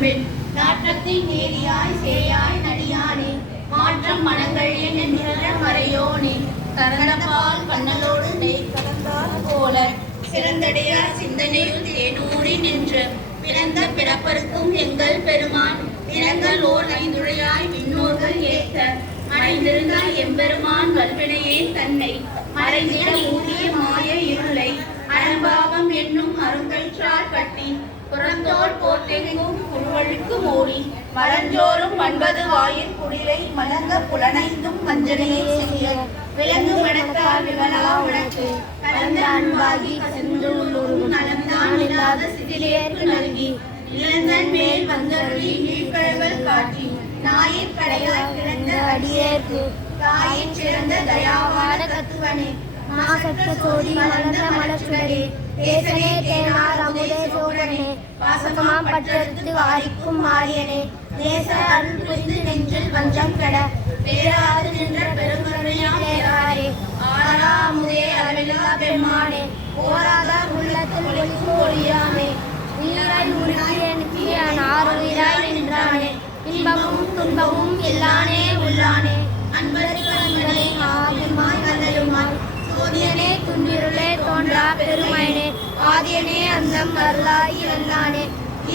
புலம்பின் நாற்றத்தின் நீதியாய் சேயாய் நடியானே மாற்றம் மனங்கள் என்ற மறையோனே கறந்தபால் கண்ணலோடு நெய் கலந்தால் போல சிறந்தடையார் சிந்தனையில் தேனூறி நின்று பிறந்த பிறப்பருக்கும் எங்கள் பெருமான் பிறங்கள் ஓர் ஐந்துழையாய் விண்ணோர்கள் ஏற்ற மறைந்திருந்தால் எம்பெருமான் வல்வினையே தன்னை மறைந்திட ஊதிய மாய இருளை அறம்பாவம் என்னும் அருங்கற்றால் கட்டி புறந்தோல் போர்த்தெங்கும் புழுவழுக்கு மூடி மலஞ்சோறும் 9 வாயில் குடிலை மலங்க புலனைந்தும் மஞ்சனையை செய்ய விலங்கு மடத்தால் விமலா உனக்கு கலந்த அன்பாகி செந்துள்ளூரும் நலம்தான் இல்லாத சிதிலேற்கு நல்கி இளந்தன் மேல் வந்தருளி நீழ்கழல்கள் காட்டி நாயிற் கடையாய் கிடந்த அடியேற்கு தாயிற் சிறந்த தயாவான தத்துவனே மாசற்ற சோடி மலர்ந்த மலச்சுடரே தேசனே தேனார் அமுதே சோழனே வாசகமாம் பட்டெடுத்து வாரிக்கும் மாரியனே நேச அருள் புரிந்து நெஞ்சில் வஞ்சம் கெட பேராது நின்ற பெருங்கருணையாம் தேராரே ஆரா அமுதே அருளிலா பெம்மானே போராதார் உள்ளத்தில் ஒளிக்கு ஒளியாமே உயிராய் உருகி எனக்கு ஆறுயிராய் நின்றானே இன்பமும் துன்பமும் எல்லானே உள்ளானே அன்பருக்கு அன்பனே ஆவிமாய் வந்தலுமாய் சோதியனே துன்னிருளே தோன்றா பெருமையனே ஆதியனே அந்தம் அருளாகி வந்தானே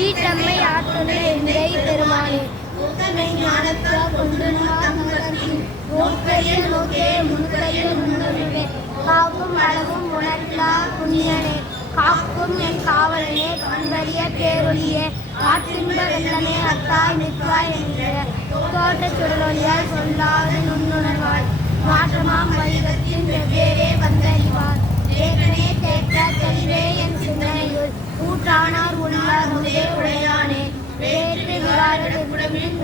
ஈட்டம்மை ஆற்றுளே எந்தை பெருமானே ஊக்கமை ஞானத்தால் கொண்டு தங்கத்தின் நோக்கையில் நோக்கே முன்கையில் முன்னுரிவே காக்கும் அளவும் உணர்ந்தா புண்ணியனே காக்கும் என் காவலனே கண்வறிய பேரொழியே ஆற்றின்ப வெள்ளமே அத்தாய் நிற்பாய் என்ற தோட்ட சுடலொழியால் சொல்லாது நுண்ணுணர்வாய் மாற்றமாம் வடிவத்தின் வெவ்வேறே வந்தறிவார் ஏகனே கேட்ட தெளிவே என் சிந்தனையுள் ஊற்றானார் உள்ளார் முதே உடையானே வேற்று விழாவின் குடமில்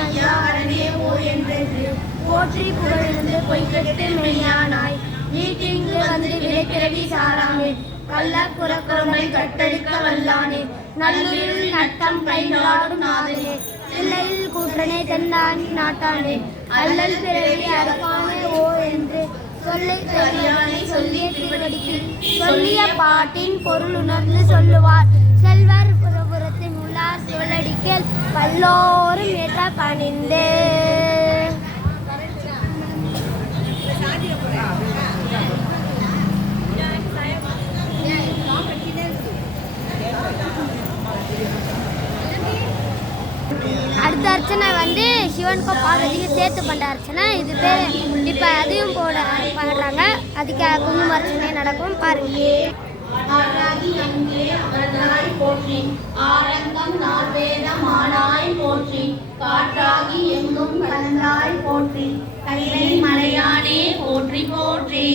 ஐயா அரணே ஓ என்றென்று போற்றி புகழிருந்து பொய்கெட்டு மெய்யானாய் வீட்டிங்கு வந்து விளைப்பிறவி சாராமே கள்ள புறக்குறமை கட்டடிக்க வல்லானே நல்லுரில் நட்டம் பயிலாடும் நாதனே இல்லையில் கூற்றனே தென்னானி நாட்டானே அல்லல் பிறவி அறக்கானே ஓ என்று சொல்லை சரியானை சொல்லிய திருவடிக்கு சொல்லிய பாட்டின் பொருள் உணர்ந்து சொல்லுவார் செல்வர் புறபுறத்தின் உள்ளார் சிவனடிக்கேல் பல்லோரும் ஏற்ற பணிந்தே. அடுத்த அர்ச்சனை வந்து சிவனுக்கும் பார்வதிக்கும் சேர்த்து பண்ணுற அர்ச்சனை. இது பேர் இப்போ அதையும் பண்ணுறாங்க. அதுக்கு குங்கும அர்ச்சனை நடக்கும் பாருங்க. ஆராகி அங்கே அமர்ந்தாய் போற்றி ஆரங்கம் நால்வேதம் ஆனாய் போற்றி காற்றாகி எங்கும் கலந்தாய் போற்றி கைலை மலையானே போற்றி போற்றி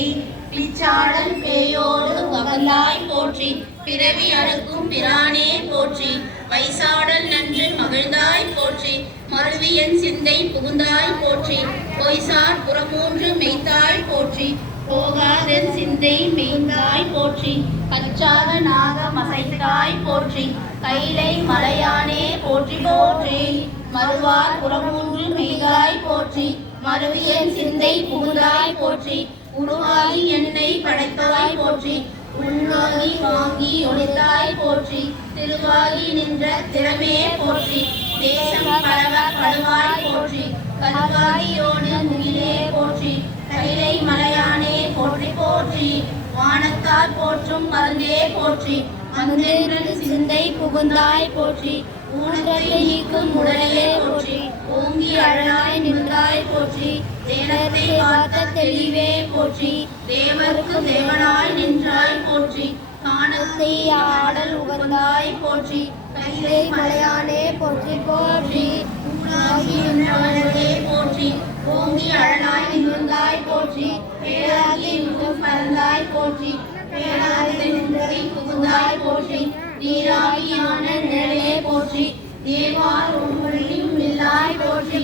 பிச்சாடல் பேயோடு கவர்ந்தாய் போற்றி பிறவி அறுக்கும் பிரானே போற்றி வைசாடல் நன்று மகிழ்ந்தாய் போற்றி மருவியன் சிந்தை புகுந்தாய் போற்றி பொய்சார் புறமூன்று மெய்த்தாய் போற்றி போகாதன் சிந்தை மெய்ந்தாய் போற்றி கச்சாத நாக மசைத்தாய் போற்றி கைலை மலையானே போற்றி போற்றி மறுவார் புறமூன்று மெய்தாய் போற்றி மருவியன் சிந்தை புகுந்தாய் போற்றி உருவாகி என்னை படைத்தாய் போற்றி உள்வாகி வாங்கி ஒளித்தாய் போற்றி திருவாகி நின்ற திறமே போற்றி தேசம் பரவ படுவாய் போற்றி கல்வாகியோடு முகிலே போற்றி கைலை மலையானே போற்றி போற்றி வானத்தால் போற்றும் மருந்தே போற்றி மருந்தென்று சிந்தை புகுந்தாய் போற்றி ஊனத்தை நீக்கும் உடலே போற்றி ஓங்கி அழகாய் நின்றாய் போற்றி தேனத்தை பார்த்த தெளிவே போற்றி தேவருக்கு தேவனாய் நின்றாய் போற்றி காணத்தை ஆடல் உகந்தாய் போற்றி கைலை மலையானே போற்றி போற்றி ஊனாகி நின்றவனே போற்றி ஓங்கி அழகாய் நின்றாய் போற்றி பேராகி நின்றும் பறந்தாய் போற்றி பேராகி நின்றதை புகுந்தாய் போற்றி நீராகியான நிழலே போற்றி தேவார் ஒவ்வொன்றையும் இல்லாய் போற்றி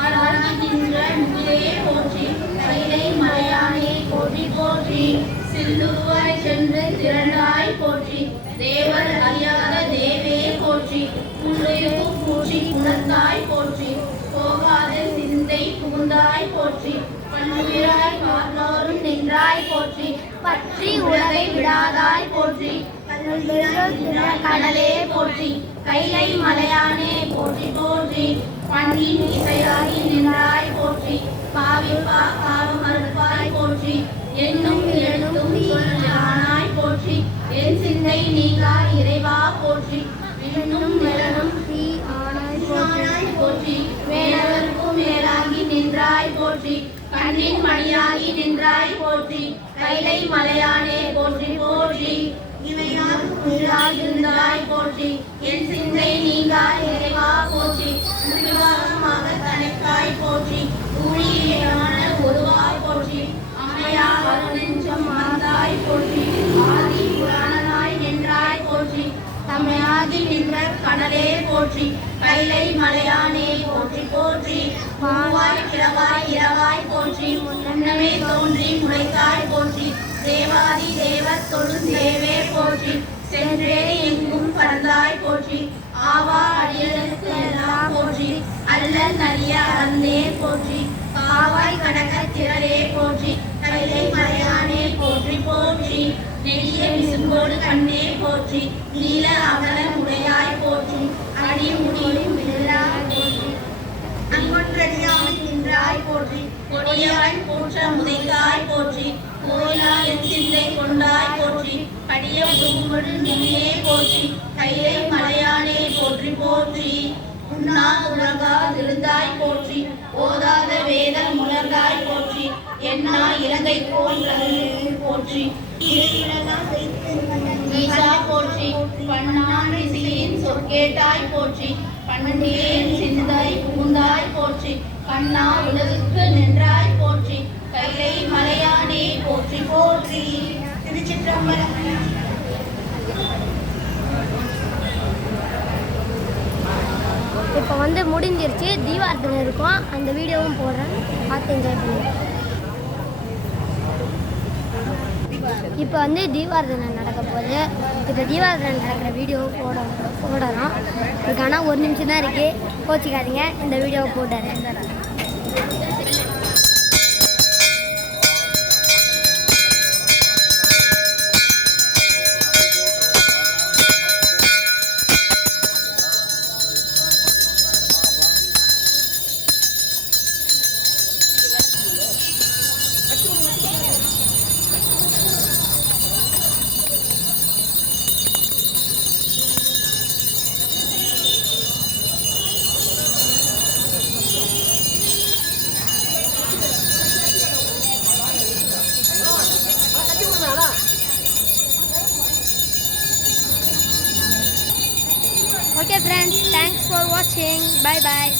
ஆராகி நின்ற முகிலே போற்றி கைலை மலையானே போற்றி போற்றி சில்லுவாய் சென்று திரண்டாய் போற்றி தேவர் அறியாத தேவே போற்றி உன்னையும் பூச்சி உணர்ந்தாய் போற்றி போகாத சிந்தை புகுந்தாய் போற்றி பன்னுயிராய் காத்தோறும் நின்றாய் போற்றி பற்றி உலகை விடாதாய் போற்றி கடலே போற்றி கைலை மலையானே போற்றி போற்றி பண்ணின் இசையாகி நின்றாய் போற்றி பாவிப்பா பாவம் அறுப்பாய் போற்றி என்னும் எழுத்தும் சொல்லானாய் போற்றி என் சிந்தை நீங்கா இறைவா போற்றி விண்ணும் நிலனும் தீ ஆனாய் போற்றி மேலவர்க்கும் மேலாகி நின்றாய் போற்றி கண்ணின் மணியாகி நின்றாய் போற்றி கைலை மலையானே போற்றி போற்றி இருந்தாய் போற்றி என் சிந்தை நீங்கா இறைவா போற்றி விவாகமாக தனக்காய் போற்றி ஊழியான ஒருவாய் போற்றி அம்மையாக நெஞ்சம் மாந்தாய் போற்றி ஆதி புராணனாய் நின்றாய் போற்றி தம்மையாதி நின்ற கடலே போற்றி கைலை மலையானே போற்றி போற்றி பூவாய் கிழவாய் இரவாய் போற்றி முன்னமே தோன்றி முளைத்தாய் போற்றி தேவாதி தேவ தொழுந்தேவே போற்றி சென்றே எங்கும் பறந்தாய் போற்றி ஆவா அடியலுக்கு எல்லாம் போற்றி அல்லல் நலிய அந்தே போற்றி காவாய் கடக திரளே போற்றி கைலை மலையானே போற்றி போற்றி நெடிய விசும்போடு கண்ணே போற்றி நீல அகல உடையாய் போற்றி அடி முடியும் விழாய் போற்றி அங்கொன்றடியாமை நின்றாய் போற்றி கொடியவன் போற்ற முதைக்காய் போற்றி கோயிலாய் என் சிந்தை கொண்டாய் போற்றி படிய கும்படு நின்னே போற்றி கைலை மலையானே போற்றி போற்றி உண்ணா உலகாதிருந்தாய் போற்றி ஓதாத வேத முழங்காய் போற்றி என்னா இலங்கை போற்றி ஈசா போற்றி பண்ணான் ரிசியின் சொற்கேட்டாய் போற்றி பண்டிகையின் சிந்தாய் புகுந்தாய் போற்றி கண்ணா உலகுக்கு நின்றாய் போற்றி கைலை மலையானே போற்றி போற்றி திருச்சிற்றம்பலம். இப்போ வந்து முடிஞ்சிருச்சு, தீபார்த்தனை இருக்கும், அந்த வீடியோவும் போடுறேன், பார்த்து என்ஜாய் பண்ணுங்க. இப்போ வந்து தீபார்த்தனை நடக்க போகுது. இப்போ தீபார்த்தனை நடக்கிற வீடியோ போடுறோம். இதுக்கு ஆனால் 1 நிமிஷம் தான் இருக்குது, கோச்சிக்காதீங்க, இந்த வீடியோவை போட்டுறேன். Okay friends, thanks for watching. Bye bye.